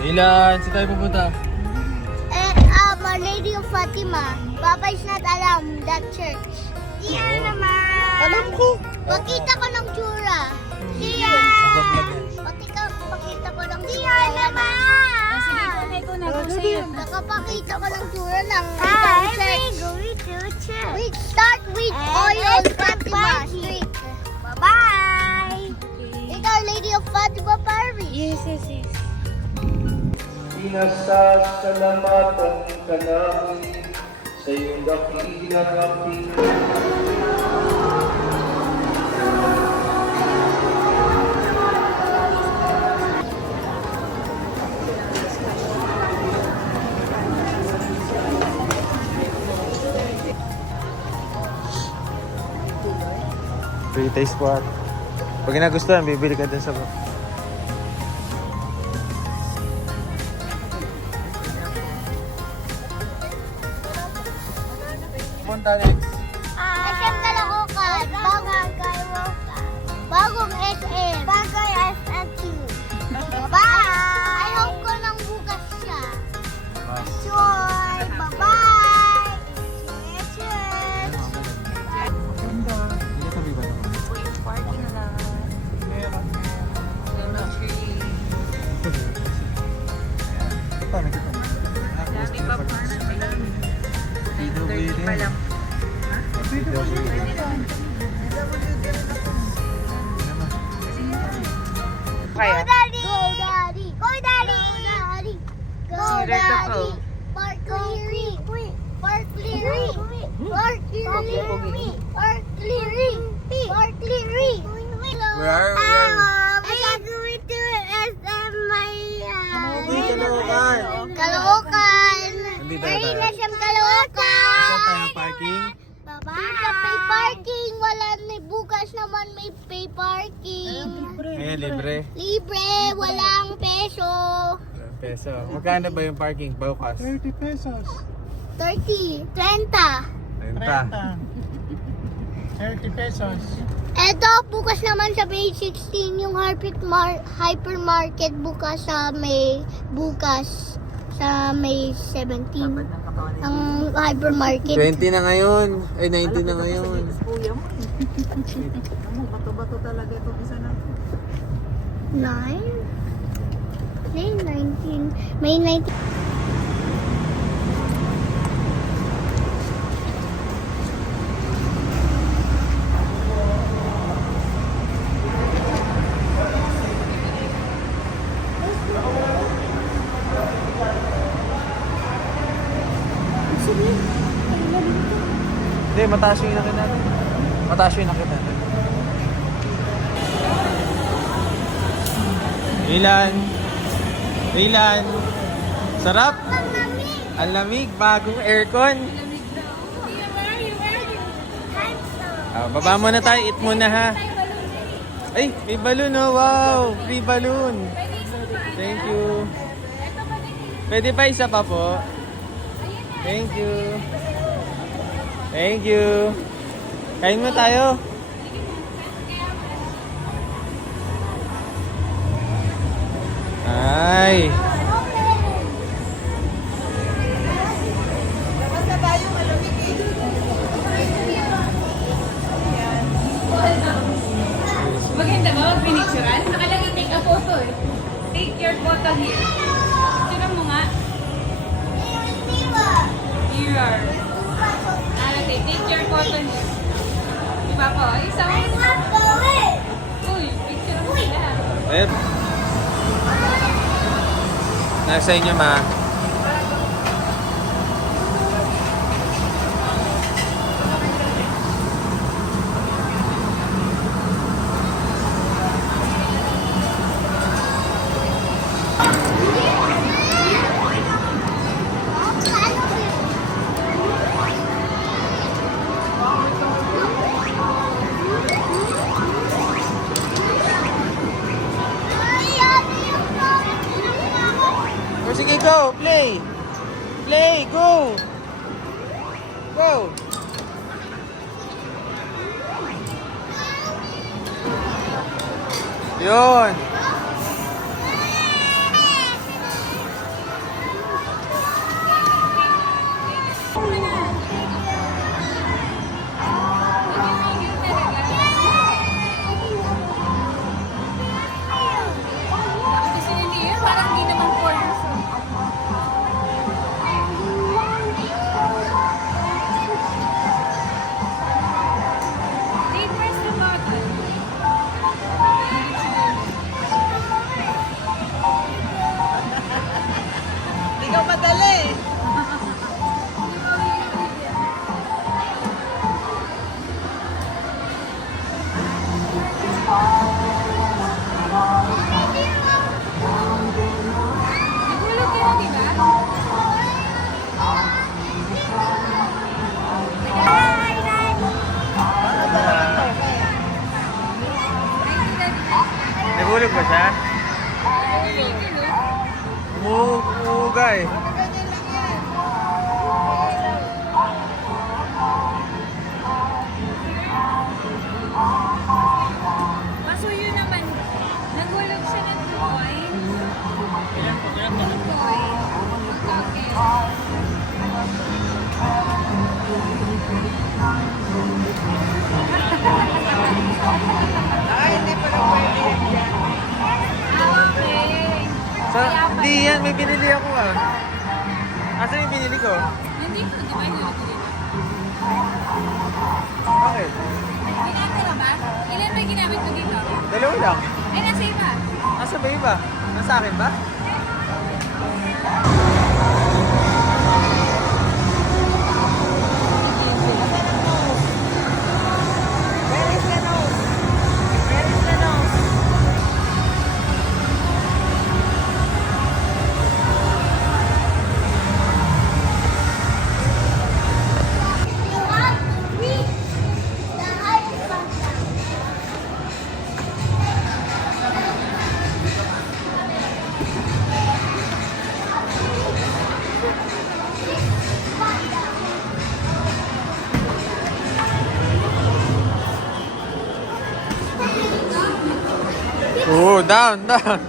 Ilan? Saan tayo pupunta? Our Lady of Fatima. Papa is not alam that church. Diyan naman. Alam ko. Pakita ko ng tsura. Pakita ko ng tsura. Diyan naman. Sige, ko na. Nakapakita ko ng tsura ng church. We start with oil Fatima Street. Bye-bye. It's Our Lady of Fatima Parish. Yes. Pinasasalamatan ka namin sa iyong dakilang ating Free taste spot. Pag nagustuhan, bibili ka dun sa... Punta next. SM Caloocan. Bagong SM. Bagong SSQ. Bye! I hope ko nang bukas siya. Sure! Bye-bye! Cheers! Ganda. Hindi tabi ba naman? Parking lot. Lima tree. Ito, nakita mo. Dami pa park. PWD. Pa lang. Go Daddy! Go Daddy! Go Daddy! Go Daddy! Park clearing! Park clearing! Park clearing! Park clearing! Park clearing! Where are we? I'm going to SM Caloocan. Caloocan! Nandito na Ay, tayo. na siyang Caloocan! Saan tayo parking? Dito pay parking. Wala na. Bukas naman may pay parking. Eh, libre. Libre. Walang peso. Peso. Magkano ba yung parking? Bukas? 30 pesos. 30. 30. Renta. 30 pesos. Eto, bukas naman sa page 16 yung hypermarket bukas sa May 17. Ang hypermarket. 20 na ngayon. Ay, 19 na ngayon. Kuya mo. Bato-bato talaga ito. Isa na. 9? May 19. May 19. Hindi, mataas yung inakit natin. Mataas yung inakit natin. Ilan? Sarap? Ang lamig. Bagong aircon. Baba muna tayo. Eat muna ha. Ay, may balloon oh. Wow. Free balloon. Thank you. Pwede pa isa pa po. Thank you. Thank you. Kain mo tayo. Ay. Maganda ba? Magpinicturan? Nakalagay take a photo eh. Take your photo here. Tignan mo nga. Here. Take your photo here. Diba po? Isa mo. Uy, picture mo sila. Web. Nasa inyo ma. O sige, go! Play! Play! Go! Go! Yun! eh. Masuyo naman. Nagulog siya ng coin. Ilan po? Coin. Okay. Okay. Sa, hindi yan, may binili ako ah. Asa yung binili ko? Hindi ko, di ba yung nilagay? Bakit? Ginagawa ba? Ilan ba ginamit mo dito? Dalawa lang. Ay, nasa iba. Asa ba iba? Nasa akin ba? You have to reach the highest mountain. Oo, down, down.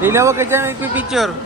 Lila, wag ka dyan magpipicture.